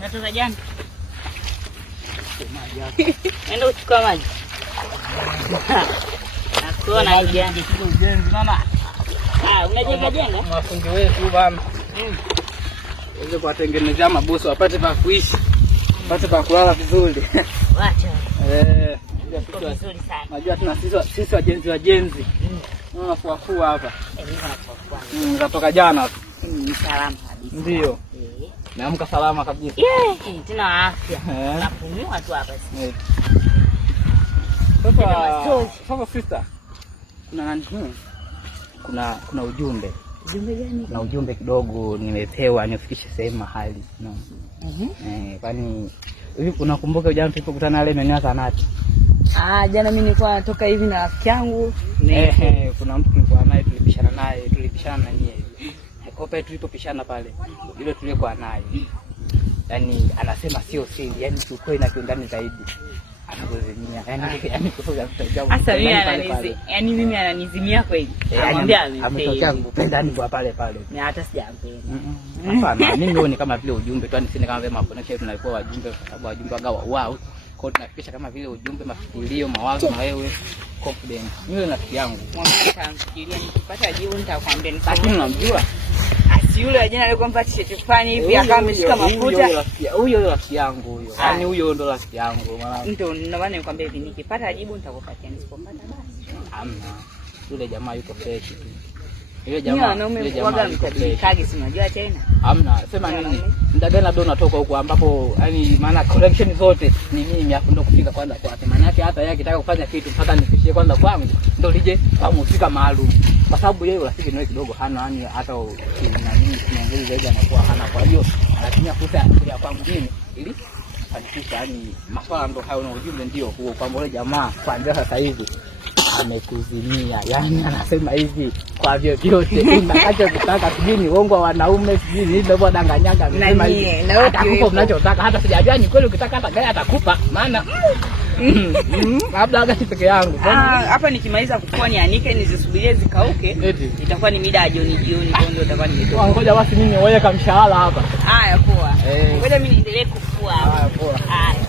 Natoka jana. Nenda uchukua maji. Nakuona jana kitu ujenzi mama. Unajenga jenga? Mafundi wetu bwana. Waweze kuwatengenezea mabosi wapate pa kuishi. Wapate pa kulala vizuri. Wacha. Vizuri sana. Najua tuna sisi wajenzi. Unafuafua hapa. Natoka jana. Ni salama kabisa. Ndio. Naamka salama kabisa. Tuna afya. Napumua tu hapa sisi. Sasa sister. Kuna ujumbe. Ujumbe gani? Na ujumbe kidogo nimepewa nifikishe sehemu mahali. No. Kwani hivi unakumbuka jana tulipokutana ile maeneo ya Zanati? Jana mimi nilikuwa natoka hivi na rafiki yangu. Kuna mtu nilikuwa naye tulipishana na yeye. Kope tulipopishana pale. Ile tulikuwa naye. Yaani anasema sio siri, yaani tukoi na kiundani zaidi. Anagozimia. Yaani kusoja mtajao. Asa mimi ananizimia kweli. Ananiambia ametokea kupenda ni kwa pale. Ni hata sijampenda. Hapana, mimi nione kama vile ujumbe tu, nisine kama vile maconnection tunalikuwa wajumbe, kwa sababu wajumbe wagawa wao. Kwa tunafikisha kama vile ujumbe, mafikirio, mawazo na wewe confidence. Mimi na rafiki yangu. Nitamfikiria nikipata jibu nitakwambia. Lakini unamjua? Asi yule wajana alikuwa mpati chetu fulani hivi akawa ameshika mafuta. Huyo rafiki yangu huyo. Yaani huyo ndo rafiki yangu mwanangu. Ndio maana nikwambia hivi, nikipata jibu nitakupatia, nisipopata basi. Hamna. Yule jamaa yuko fresh tu. Yule jamaa waga mtabikage, si unajua tena. Hamna, sema nini? Ndagana labda unatoka huko ambapo yani maana connection zote ni mimi hapo ndo kufika kwanza kwake. Maana yake hata yeye akitaka kufanya kitu mpaka nifikishie kwanza kwangu ndo lije kama usika maalum. Kwa sababu yeye rafiki niwe kidogo hana yani hata na nini tunaongeza zaidi anakuwa hana. Kwa hiyo anatumia fursa ya kwangu mimi ili fanikisha yani masuala ndo hayo na ujumbe ndio huo kwamba yule jamaa kwanza sasa hivi amekuzimia. Yani anasema hivi kwa vyovyote unataka kutaka sijini uongo wa wanaume sijini ndio bodanganyaga anasema hivi na atakupa unachotaka, hata sijajua ni kweli, ukitaka hata gari atakupa maana labda gari peke yangu. Hapa nikimaliza kufua nianike nizisubirie zikauke, itakuwa ni mida ya jioni kwa ndio itakuwa nimetoka. Ngoja basi mimi niweka mshahara hapa. Haya poa. Ngoja mimi niendelee kufua. Haya poa. Haya.